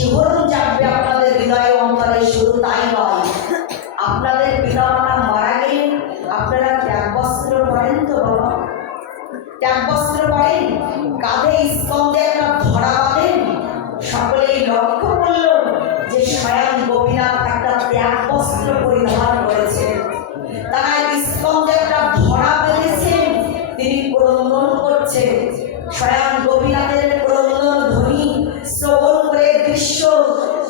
শিহরণ জাগবে আপনাদের হৃদয়ে অন্তরে। শুধু তাই নয়, আপনাদের পিতামাতা মারা গেলে আপনারা ত্যাগ বস্ত্র পরেন তো বাবা? ত্যাগ বস্ত্র পরেন, কাঁধে স্কন্ধে একটা ধরা বাঁধেন। সকলেই লক্ষ্য করল যে স্বয়ং গোপীনাথ একটা ত্যাগ বস্ত্র পরিধান করেছেন। তারা স্কন্ধে একটা ধরা বেঁধেছেন, তিনি ক্রন্দন করছেন। স্বয়ং গোপীনাথের ক্রন্দন ধ্বনি শ্রবণ করে, দৃশ্য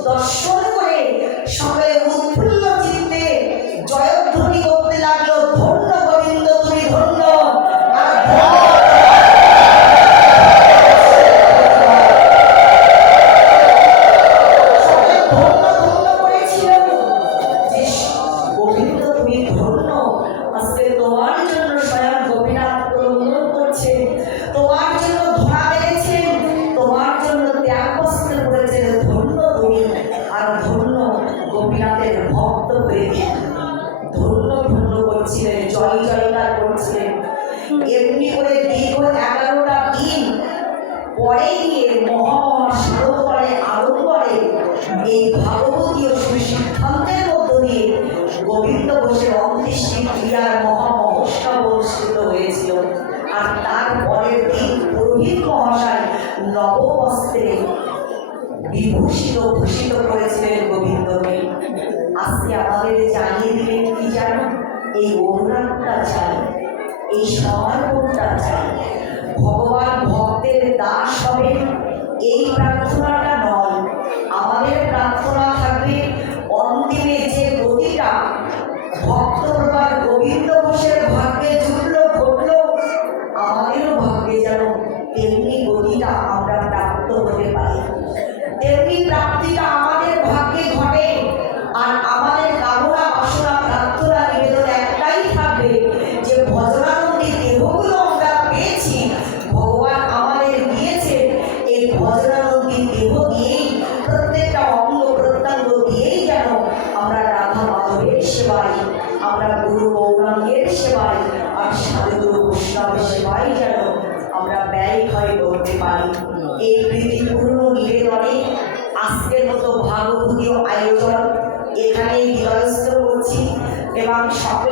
দর্শন করে সকলে উৎফুল্ল চিত্তে জয়ধ্বনি করতে লাগলো, ধন্য গোবিন্দ তুমি ধন্য। এমনি করে দীর্ঘ 11টা দিন পরে গিয়ে মহাসারোবরে আড়ম্বরে এই ভাগবতীয় সুসিদ্ধান্তের মধ্য দিয়ে গোবিন্দ ঘোষের অন্ত্যেষ্টি ক্রিয়ার মহামহোৎসব অনুষ্ঠিত হয়েছিল। আর তারপরের দিন পুরোহিত মহাশয় নববস্ত্রে বিভূষিত ভূষিত করেছিলেন গোবিন্দকে। আজকে আমাদের জানিয়ে দিলেন কি জানো? এই অনুরাগটা চাই, এই সমর্পণটা চাই। ভগবান ভক্তের দাস হবে এই প্রার্থনাটা নয়, আমাদের প্রার্থনা থাকবে অন্তিমে যে গতিটা ভক্তপ্রবার গোবিন্দ ঘোষের ভাগ্যে জুটল ঘটল, আমাদেরও ভাগ্যে যেন তেমনি গতিটা আমরা প্রাপ্ত হতে পারি, তেমনি প্রাপ্তিটা আমাদের ভাগ্যে ঘটে। আর আমাদের কামনা বাসনা প্রার্থনা নিবেদন একটাই থাকবে যে ভজনানন্দী দেহগুলো আমরা পেয়েছি, ভগবান আমাদের দিয়েছে, এই ভজনানন্দী দেহ দিয়েই প্রত্যেকটা অঙ্গ প্রত্যঙ্গ দিয়েই যেন আমরা রাধা মাধবের সেবায়, আমরা গুরু গৌরাঙ্গের সেবায় আর সাধুগুরু বৈষ্ণবের সেবায় যেন আমরা ব্যয় হয়ে করতে পারি। এই প্রীতিপূর্ণ নিবেদনে আজকের মতো ভাগবতীয় আয়োজন এখানেই বিরস্ত করছি এবং সকলে